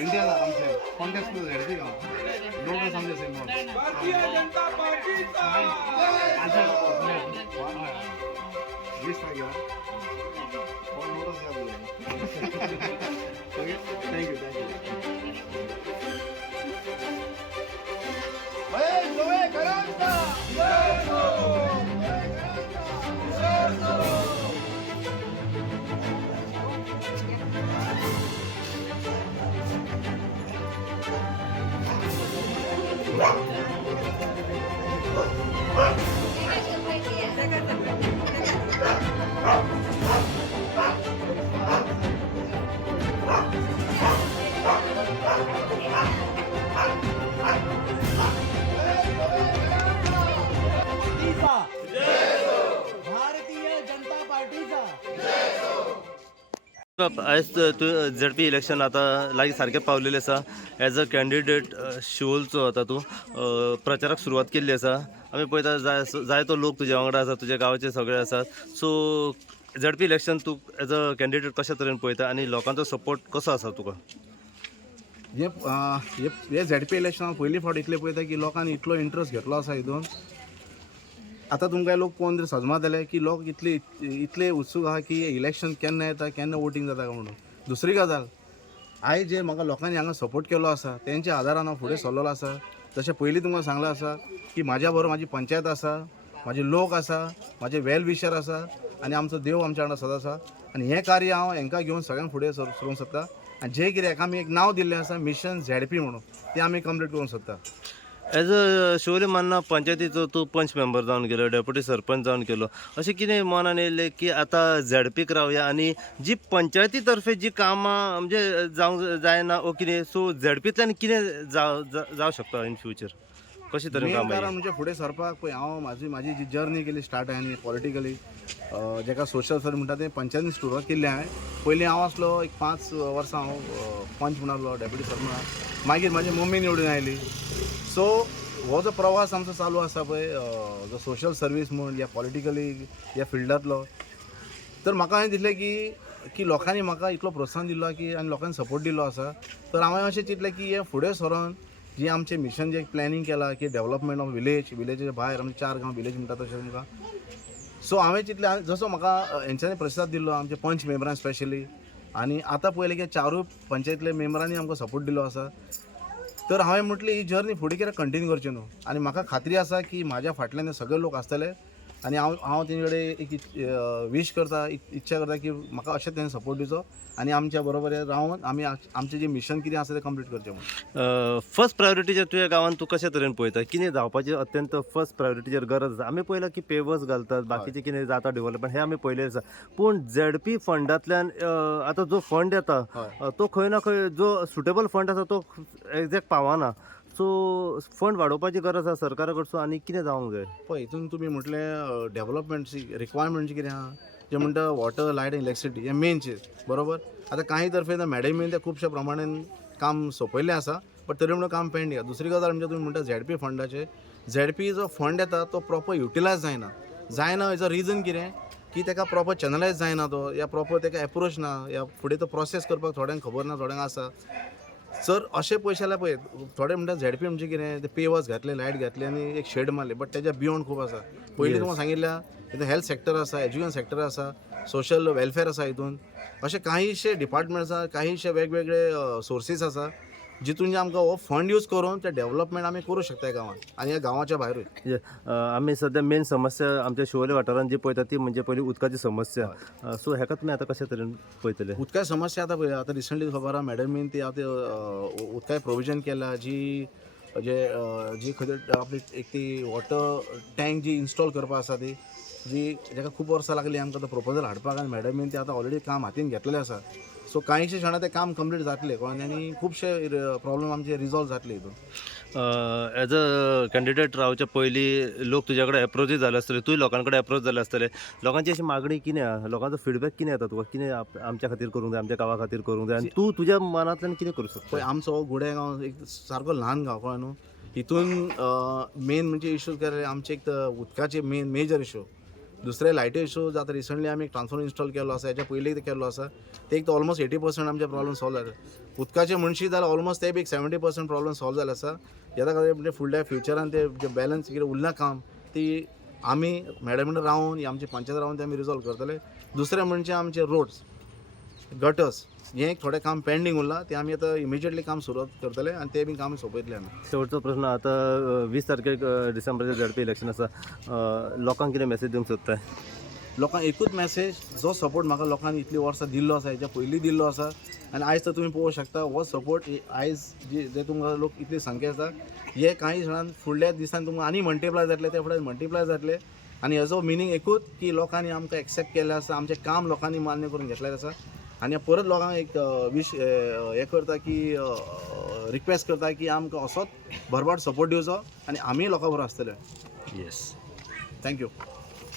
इंडियाला आमचे कॉन्टॅक्ट करून घ्यायचे का लोक समजा सेम भारतीय जनता पार्टीचा थँक्यू भारतीय जनता पार्टीचा आयज तू झडपी इलेक्शन आता लागीं सारकें पावलेलें आसा. एज अ कॅन्डिडेट शिवोलचो आता तूं प्रचाराक सुरवात केल्ली आसा. आमी पळयता जायतो लोक तुज्या वांगडा आसा, तुज्या गांवचे सगळे आसात. सो झडपी इलेक्शन तूं एज अ कॅन्डिडेट कशा तरेन पळयता आनी लोकांचो सपोर्ट कसो आसा तुका? हे झेडपी इलेक्शनान पयलीं फावट इतले पळयता की लोकांनी इतलो इंट्रस्ट घेतलो आसा हितून. आतां तुमकां लोक पळोवन जर सजमा जाले की लोक इतले उत्सूक आहा की इलेक्शन केन्ना येता, केन्ना वोटींग जाता काय म्हणून. दुसरी गजाल, आयज जे म्हाका लोकांनी हांगा सपोर्ट केलो आसा तेंच्या आदारान हांव फुडें सरलेलो आसा. जशें पयलीं तुमकां सांगलां आसा की म्हाज्या बरोबर म्हाजी पंचायत आसा, म्हाजे लोक आसा, म्हाजे वेल विशर आसा आनी आमचो देव आमच्या वांगडा सदां आसा. आनी हें कार्य हांव हांकां घेवन सगळ्यांक फुडें सरूंक सोदता. आनी जें कितें हाका आमी एक नांव दिल्लें आसा मिशन झेडपी म्हणून, तें आमी कंप्लीट करूंक सोदता. एज अ शिवोले मान्ना पंचायतीचो तूं पंच मेंबर जावन गेलो, डेप्युटी सरपंच जावन गेलो. अशें कितें मनान येयलें की आतां झेडपीक रावया आनी जी पंचायती तर्फे जी कामां म्हणजे जावंक जायना ओ कितें, सो झेडपींतल्यान कितें जावं शकता इन फ्युचर? कशें तरेन मेन काम कारण म्हणजे फुडें सरपाक पळय हांव म्हाजी जी जर्नी केली स्टार्ट आनी पॉलिटिकली जेका सोशल सर्वीस म्हणटा तें पंचायतीन सुरवात केल्ली हांवें. पयलीं हांव आसलो एक 5 वर्सां हांव पंच म्हणून आसलो, डेप्युटी सरपंच. मागीर म्हाजी मम्मी निवडून आयली. सो हो जो प्रवास आमचो चालू आसा पळय जो सोशल सर्वीस म्हण या पॉलिटिकली ह्या फिल्डांतलो, तर म्हाका हांवें दिसलें की लोकांनी म्हाका इतलो प्रोत्साहन दिलो की आनी लोकांनी सपोर्ट दिलो आसा. तर हांवें अशें चिंतलें की हें फुडें सरोन जी आमचें मिशन जें प्लॅनिंग केलां की डेवलपमेंट ऑफ विलेजाच्या भायर आमचे 4 गांव विलेज म्हणटा तशें तुमकां. सो हांवें चिंतलें जसो म्हाका हेंच्यांनी प्रतिसाद दिल्लो आमच्या पंच मेंबरान स्पेशली, आनी आतां पळयलें की 4 पंचायतीतल्या मेंबरांनी आमकां सपोर्ट दिलो आसा. तर हांवें म्हटलें ही जर्नी फुडें कित्याक कंटिन्यू करचें न्हू. आनी म्हाका खात्री आसा की म्हाज्या फाटल्यान सगळे लोक आसतले आनी हांव तेंचे कडेन एक वीश करता, इच्छा करता की म्हाका अशें तेणें सपोर्ट दिवचो आनी आमच्या बरोबर रावन आमी आमचें जें मिशन कितें आसा तें कंप्लीट करचें म्हणून. फर्स्ट प्रायोरिटीचेर तुज्या गांवांत तूं कशा तरेन पळयता? कितें जावपाची अत्यंत फर्स्ट प्रायोरिटीचेर गरज आसा? आमी पळयलां की पेवर्स घालतात, बाकीचें कितें जाता डेव्हलपमेंट हें आमी पळयलें आसा. पूण झेडपी फंडांतल्यान आतां जो फंड येता तो खंय ना खंय जो सुटेबल फंड आसा तो एक्झॅक्ट पावना. सो फंड वाडोवपाची गरज आसा सरकारा कडसून आनी कितें जावंक जाय? पळय हितून तुमी म्हटलें डेवलपमेंटची रिक्वायरमेंट कितें आहा जें म्हणटा वॉटर लायट इलेक्ट्रिसिटी हें मेनचें बरोबर. आतां काही तर्फे मॅडमीन तें खुबशा प्रमाणान काम सोंपयल्लें आसा, बट तरी म्हणून काम पेंडींग आसा. दुसरी गजाल म्हणजे तुमी म्हणटा झेडपी फंडाचे, झेडपी जो फंड येता तो प्रॉपर युटिलायज जायना हेजो रिजन कितें की ताका प्रॉपर चॅनलायज जायना तो, या प्रॉपर ताका एप्रोच ना, या फुडें तो प्रोसेस करपाक थोड्यांक खबर ना, थोड्यांक आसा. सर अशें पयशे जाल्यार पळय थोडे म्हणटा झेडपी म्हणजे कितें ते पेवर्स घातले, लायट घातली आनी एक शेड मारले, बट तेज्या बियॉन्ड खूब आसा. पयलीं तुमकां सांगिल्ल्या हितून हेल्थ सेक्टर आसा, एज्युकेशन सेक्टर आसा, सोशल वेलफेअर आसा. हितून अशें काहीशे डिपार्टमेंट्स आसा, काहीशे वेगवेगळे सोर्सीस आसा जितून जे आमकां हो फंड यूज करून ते डेवलपमेंट आमी करूं शकता गांवांत आनी ह्या गांवाच्या भायरूय. आमी सद्या मेन समस्या आमच्या शिवोले वाठारांत जी पळयता ती म्हणजे पयली उदकाची समस्या. सो हेका तुमी आतां कशा तरेन पळयतले? उदकाची समस्या आतां पळय आतां रिसंटली खबर आहा मॅडमीन ती उदकाय प्रोविजन केला जी खंय आपली एक ती वॉटर टँक जी इन्स्टॉल करपा आसा ती जी जाका खूब वर्सां लागली आमकां तो प्रपोजल हाडपाक आनी मॅडमीन ती आतां ऑलरेडी काम हातीन घेतलेलें आसा. सो कांयशे क्षणां तें काम कंप्लीट जातलें कळ्ळें आनी खुबशे प्रॉब्लम आमचे रिजॉल्व जातले हितून. एज अ कॅन्डिडेट रावच्या पयलीं लोक तुज्या कडेन एप्रोचूय जाले आसतले, तूंय लोकां कडेन एप्रोच जाले आसतले. लोकांची अशी मागणी कितें आहा? लोकांचो फीडबॅक कितें येता तुका? कितें आमच्या खातीर करूंक जाय, आमच्या गांवा खातीर करूंक जाय, आनी तूं तुज्या मनांतल्यान कितें करूं शकता? पळय आमचो हो गुडेगांव एक सारको ल्हान गांव कळ्ळें न्हू. हितून मेन म्हणजे इश्यू केले आमचे एक उदकाचे मेजर इश्यू दुसरे लायटी इश्यूज आतां रिसंटली आमी एक ट्रान्सफॉर्मर इन्स्टॉल केलो आसा, हेच्या पयलीं केल्लो आसा, ते एक ऑलमोस्ट 80% आमचे प्रॉब्लम सॉल्व जाले. उदकाचे म्हणशी जाल्यार ऑलमोस्ट ते बी एक 70% प्रॉब्लम सॉल्व जाले आसा. ह्या खातीर म्हणजे फुडल्या फ्युचरान ते जे बॅलन्स कितें उरलां काम ती आमी मॅडम रावन ही आमची पंचायत रावन ते आमी रिजॉल्व करतले. दुसरें म्हणजे आमचे रोड्स गटर्स हें एक थोडें काम पेंडींग उरलां, ते आमी आतां इमिजिएटली काम सुरवात करतले आनी ते बी काम सोंपयतले आमी. शेवटचो प्रश्न आता 20 तारखेक डिसेंबराचे झडपी इलेक्शन आसा, लोकांक कितें मेसेज दिवंक सोदताय? लोकांक एकूच मेसेज, जो सपोर्ट म्हाका लोकांनी इतली वर्सां दिल्लो आसा, हेच्या पयलीं दिल्लो आसा आनी आयज तर तुमी पळोवंक शकता हो सपोर्ट आयज जे तुमकां लोक इतली संख्या आसा हे कांय जाणांक फुडल्या दिसांनी तुमकां आनी मल्टिप्लाय जातले, ते फुडें मल्टिप्लाय जातले आनी हेजो मिनींग एकूच की लोकांनी आमकां एक्सेप्ट केल्लें आसा, आमचें काम लोकांनी मान्य करून घेतलेलें आसा आनी परत लोकांक एक हें करता की रिक्वेस्ट करता की आमकां असोच भरभर सपोर्ट दिवचो आनी आमी लोकां बरोबर आसतले. येस. थँक्यू.